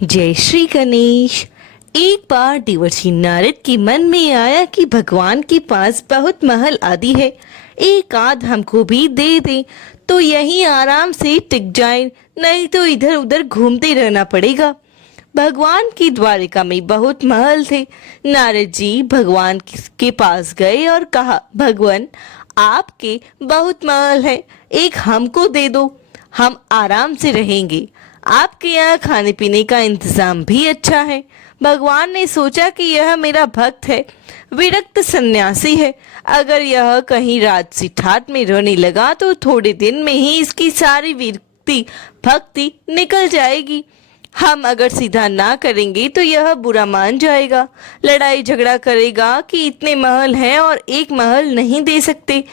जय श्री गणेश। एक बार देवर्षि नारद के मन में आया कि भगवान के पास बहुत महल आदि है, एक आध हमको भी दे दे तो यहीं आराम से टिक जाए, नहीं तो इधर उधर घूमते रहना पड़ेगा। भगवान की द्वारिका में बहुत महल थे। नारद जी भगवान के पास गए और कहा, भगवान आपके बहुत महल है, एक हमको दे दो, हम आराम से रहेंगे। आपके यहाँ खाने पीने का इंतजाम भी अच्छा है। भगवान ने सोचा कि यह मेरा भक्त है, विरक्त सन्यासी है, अगर यह कहीं राजसी ठाट में रहने लगा तो थोड़े दिन में ही इसकी सारी विरक्ति भक्ति निकल जाएगी। हम अगर सीधा ना करेंगे तो यह बुरा मान जाएगा, लड़ाई झगड़ा करेगा कि इतने महल हैं और एक महल नहीं दे सकते।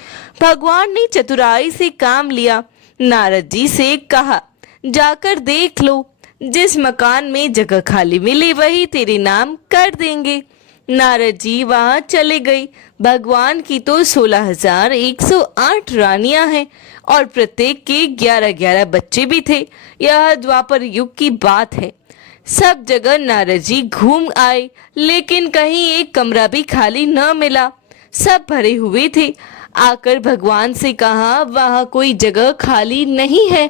भगवान ने चतुराई से काम लिया। नारद जी से कहा, जाकर देख लो, जिस मकान में जगह खाली मिले वही तेरे नाम कर देंगे। नारद जी वहां चले गए। भगवान की तो 16,108 रानियां हैं और प्रत्येक के 11-11 बच्चे भी थे। यह द्वापर युग की बात है। सब जगह नारद जी घूम आए, लेकिन कहीं एक कमरा भी खाली न मिला, सब भरे हुए थे। आकर भगवान से कहा, वहां कोई जगह खाली नहीं है।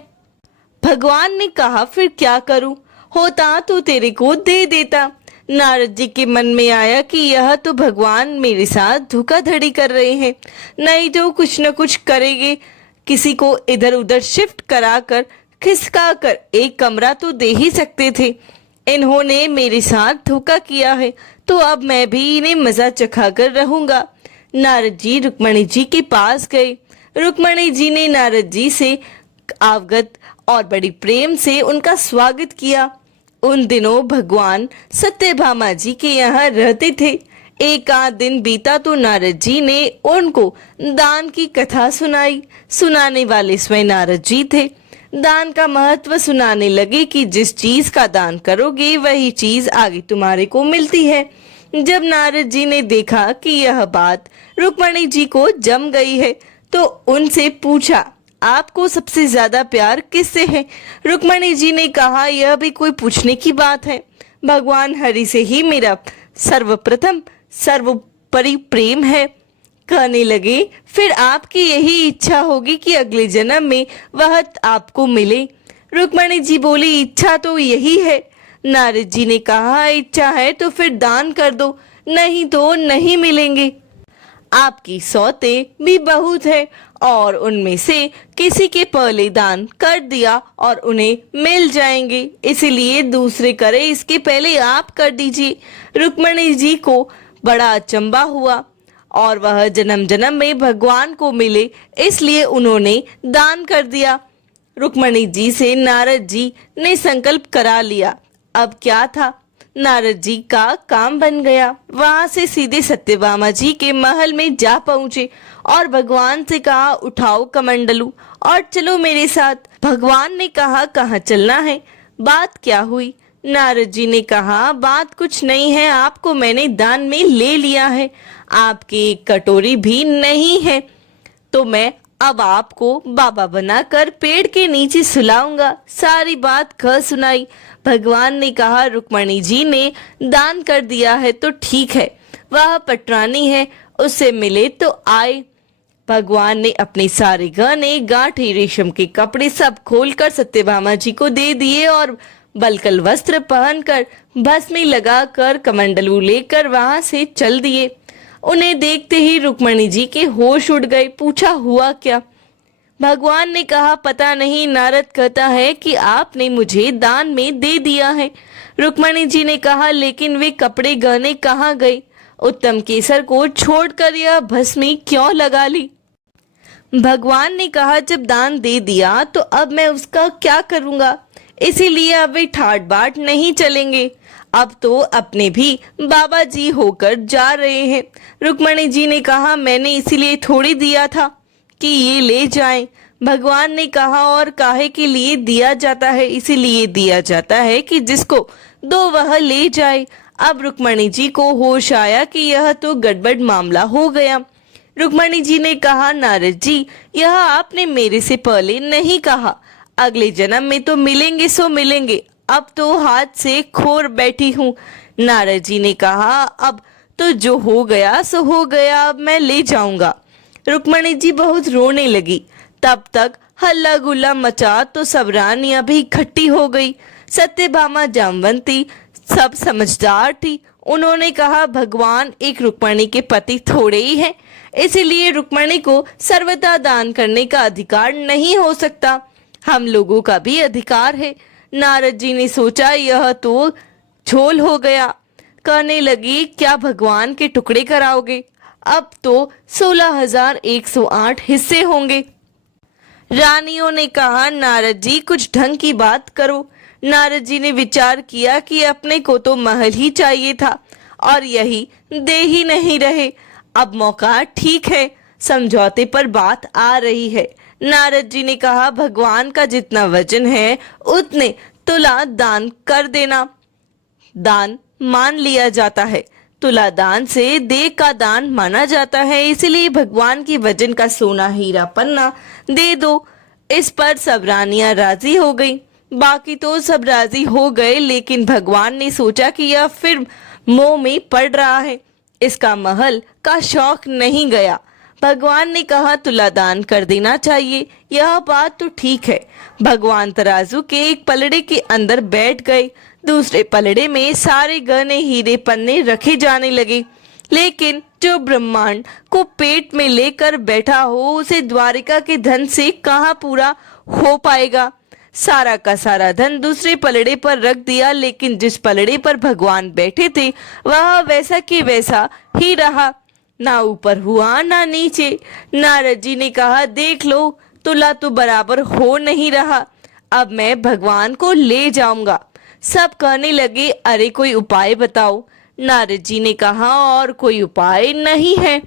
भगवान ने कहा, फिर क्या करूं, होता तो तेरे को दे देता। नारद जी के मन में आया कि यह तो भगवान मेरे साथ धोखाधड़ी कर रहे हैं, नहीं तो कुछ न कुछ करेंगे, किसी को इधर उधर शिफ्ट कराकर खिसका कर एक कमरा तो दे ही सकते थे। इन्होंने मेरे साथ धोखा किया है तो अब मैं भी इन्हें मजा चखा कर रहूंगा। नारद जी रुक्मणी जी के पास गए। रुक्मणी जी ने नारद जी से अवगत और बड़ी प्रेम से उनका स्वागत किया। उन दिनों भगवान सत्यभामा जी के यहाँ रहते थे। एक आध दिन बीता तो नारद जी ने उनको दान की कथा सुनाई। सुनाने वाले स्वयं नारद जी थे। दान का महत्व सुनाने लगे कि जिस चीज का दान करोगे वही चीज आगे तुम्हारे को मिलती है। जब नारद जी ने देखा कि यह बात रुक्मणी जी को जम गई है तो उनसे पूछा, आपको सबसे ज्यादा प्यार किससे है? रुक्मणी जी ने कहा, यह भी कोई पूछने की बात है, भगवान हरि से ही मेरा सर्वप्रथम सर्वोपरि प्रेम है। कहने लगे, फिर आपकी यही इच्छा होगी कि अगले जन्म में वह आपको मिले? रुक्मणी जी बोली, इच्छा तो यही है। नारद जी ने कहा, इच्छा है तो फिर दान कर दो, नहीं तो नहीं मिलेंगे। आपकी सौतें भी बहुत है और उनमें से किसी के पहले दान कर दिया और उन्हें मिल जाएंगे, इसलिए दूसरे करे इसके पहले आप कर दीजिए। रुक्मणी जी को बड़ा अचंभा हुआ और वह जन्म जन्म में भगवान को मिले, इसलिए उन्होंने दान कर दिया। रुक्मणी जी से नारद जी ने संकल्प करा लिया। अब क्या था, नारद जी का काम बन गया। वहां से सीधे सत्यभामा जी के महल में जा पहुंचे और भगवान से कहा, उठाओ कमंडलू और चलो मेरे साथ। भगवान ने कहा, कहाँ चलना है, बात क्या हुई? नारद जी ने कहा, बात कुछ नहीं है, आपको मैंने दान में ले लिया है, आपकी एक कटोरी भी नहीं है, तो मैं अब आपको बाबा बनाकर पेड़ के नीचे सुलाऊंगा। सारी बात कह सुनाई। भगवान ने कहा, रुक्मणी जी ने दान कर दिया है तो ठीक है, वह पटरानी है, उससे मिले तो आए। भगवान ने अपने सारे गहने गांठे रेशम के कपड़े सब खोलकर सत्यभामा जी को दे दिए और बलकल वस्त्र पहनकर भस्मी लगाकर कमंडलू लेकर वहां से चल दिए। उन्हें देखते ही रुक्मणी जी के होश उड़ गए। पूछा, हुआ क्या? भगवान ने कहा, पता नहीं, नारद कहता है कि आपने मुझे दान में दे दिया है। रुक्मणी जी ने कहा, लेकिन वे कपड़े गहने कहाँ गए? उत्तम केसर को छोड़कर यह भस्मी क्यों लगा ली? भगवान ने कहा, जब दान दे दिया तो अब मैं उसका क्या करूंगा, इसीलिए अब वे ठाट बाट नहीं चलेंगे, अब तो अपने भी बाबा जी होकर जा रहे हैं। रुक्मणी जी ने कहा, मैंने इसीलिए थोड़ी दिया था कि ये ले जाएं। भगवान ने कहा, और काहे के लिए दिया जाता है? इसीलिए दिया जाता है कि जिसको दो वह ले जाए। अब रुक्मणी जी को होश आया कि यह तो गड़बड़ मामला हो गया। रुक्मणी जी ने कहा, नारद जी, यह आपने मेरे से पहले नहीं कहा, अगले जन्म में तो मिलेंगे सो मिलेंगे, अब तो हाथ से खोर बैठी हूँ। नारद जी ने कहा, अब तो जो हो गया सो हो गया, अब मैं ले जाऊंगा। रुक्मणी जी बहुत रोने लगी। तब तक हल्ला गुल्ला मचा तो सब रानियां भी इकट्ठी हो गई। सत्यभामा जामवंती सब समझदार थी। उन्होंने कहा, भगवान एक रुक्मणी के पति थोड़े ही हैं, इसीलिए रुक्मणी को सर्वदा दान करने का अधिकार नहीं हो सकता। हम लोगों का भी अधिकार है। नारद जी ने सोचा, यह तो झोल हो गया। कहने लगी, क्या भगवान के टुकड़े कराओगे? अब तो 16,108 हिस्से होंगे। रानियों ने कहा, नारद जी कुछ ढंग की बात करो। नारद जी ने विचार किया कि अपने को तो महल ही चाहिए था और यही दे ही नहीं रहे। अब मौका ठीक है, समझौते पर बात आ रही है। नारद जी ने कहा, भगवान का जितना वजन है उतने तुला दान कर देना। दान मान लिया जाता है। तुला दान से देह का दान माना जाता है, इसलिए भगवान की वजन का सोना हीरा पन्ना दे दो। इस पर सब रानियां राजी हो गई। बाकी तो सब राजी हो गए, लेकिन भगवान ने सोचा कि यह फिर मोह में पड़ रहा है, इसका महल का शौक नहीं गया। भगवान ने कहा, तुला दान कर देना चाहिए। यह बात तो ठीक है। भगवान तराजू के एक पलड़े के अंदर बैठ गए। दूसरे पलड़े में सारे गहने हीरे पन्ने रखे जाने लगे। लेकिन जो ब्रह्मांड को पेट में लेकर बैठा हो, उसे द्वारिका के धन से कहाँ पूरा हो पाएगा। सारा का सारा धन दूसरे पलड़े पर रख दिया, लेकिन जिस पलड़े पर भगवान बैठे थे वह वैसा कि वैसा ही रहा, ना ऊपर हुआ ना नीचे। नारद जी ने कहा, देख लो, तुला तो बराबर हो नहीं रहा। अब मैं भगवान को ले जाऊंगा। सब कहने लगे, अरे कोई उपाय बताओ। नारद जी ने कहा, और कोई उपाय नहीं है।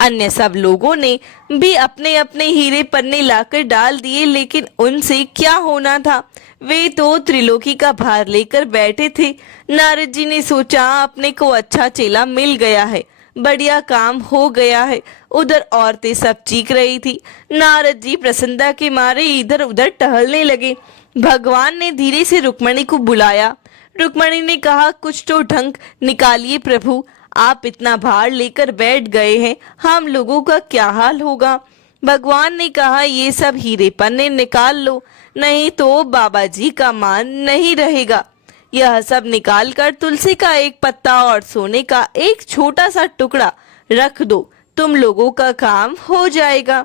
अन्य सब लोगों ने भी अपने अपने हीरे पन्ने लाकर डाल दिए, लेकिन उनसे क्या होना था? वे तो त्रिलोकी का भार लेकर बैठे थे। नारद जी ने सोचा, अपने को अच्छा चेला मिल गया है, बढ़िया काम हो गया है। उधर औरतें सब चीख रही थी। नारद जी प्रसन्नता के मारे इधर उधर टहलने लगे। भगवान ने धीरे से रुक्मणी को बुलाया। रुक्मणी ने कहा, कुछ तो ढंग निकालिए प्रभु, आप इतना भार लेकर बैठ गए हैं, हम लोगों का क्या हाल होगा? भगवान ने कहा, ये सब हीरे पन्ने निकाल लो, नहीं तो बाबा जी का मान नहीं रहेगा। यह सब निकाल कर तुलसी का एक पत्ता और सोने का एक छोटा सा टुकड़ा रख दो, तुम लोगों का काम हो जाएगा।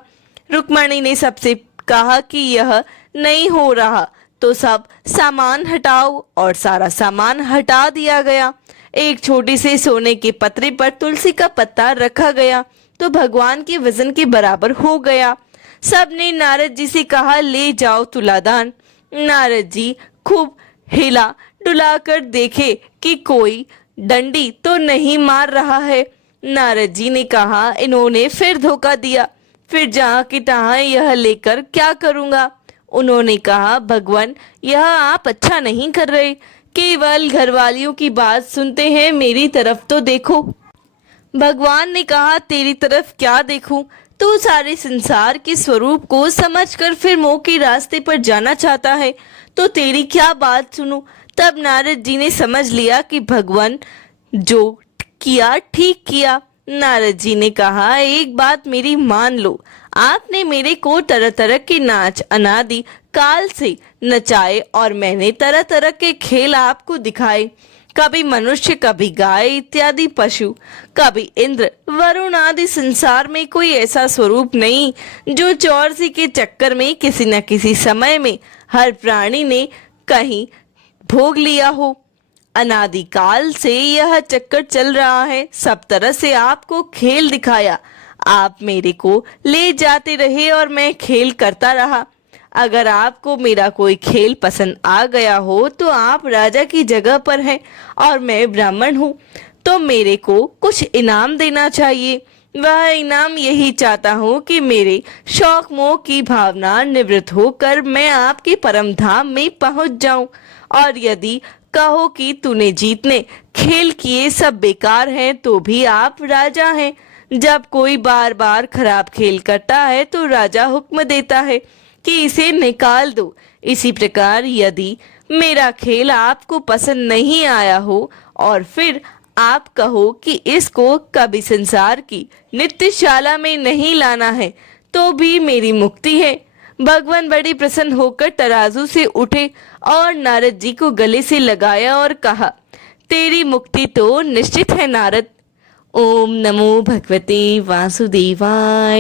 रुक्मणी ने सबसे कहा कि यह नहीं हो रहा, तो सब सामान हटाओ, और सारा सामान हटा दिया गया। एक छोटे से सोने के पत्रे पर तुलसी का पत्ता रखा गया, तो भगवान के वजन के बराबर हो गया। सबने नारद जी से कहा, ले जाओ तुलादान। नारद जी खूब हिला डुलाकर देखे कि कोई डंडी तो नहीं मार रहा है। नारद जी ने कहा, इन्होंने फिर धोखा दिया, फिर जहाँ की तहाँ यह लेकर क्या करूँगा? उन्होंने कहा, भगवान, यह आप अच्छा नहीं कर रहे, केवल घरवालियों की बात सुनते हैं, मेरी तरफ तो देखो। भगवान ने कहा, तेरी तरफ क्या देखूं? तू सारे संसार के स्वरूप को समझकर फिर मोह के रास्ते पर जाना चाहता है, तो तेरी क्या बात सुनूं? तब नारद जी ने समझ लिया कि भगवान जो किया ठीक किया। नारद जी ने कहा, एक बात मेरी मान लो, आपने मेरे को तरह तरह के नाच अनादि काल से नचाए और मैंने तरह तरह के खेल आपको दिखाए, कभी मनुष्य, कभी गाय इत्यादि पशु, कभी इंद्र वरुण आदि। संसार में कोई ऐसा स्वरूप नहीं जो चौरसी के चक्कर में किसी न किसी समय में हर प्राणी ने कहीं भोग लिया हो। अनादिकाल से यह चक्कर चल रहा है, सब तरह से आपको खेल दिखाया, आप मेरे को ले जाते रहे और मैं खेल करता रहा। अगर आपको मेरा कोई खेल पसंद आ गया हो तो आप राजा की जगह पर हैं और मैं ब्राह्मण हूँ, तो मेरे को कुछ इनाम देना चाहिए। वह इनाम यही चाहता हूँ कि मेरे शौक मोह की भावना निवृत्त होकर मैं आपके परम धाम में पहुँच जाऊँ। और यदि कहो कि तूने जीतने खेल किए सब बेकार हैं, तो भी आप राजा हैं। जब कोई बार बार खराब खेल करता है तो राजा हुक्म देता है कि इसे निकाल दो। इसी प्रकार यदि मेरा खेल आपको पसंद नहीं आया हो और फिर आप कहो कि इसको कभी संसार की नित्यशाला में नहीं लाना है, तो भी मेरी मुक्ति है। भगवान बड़ी प्रसन्न होकर तराजू से उठे और नारद जी को गले से लगाया और कहा, तेरी मुक्ति तो निश्चित है नारद। ओम नमो भगवते वासुदेवाय।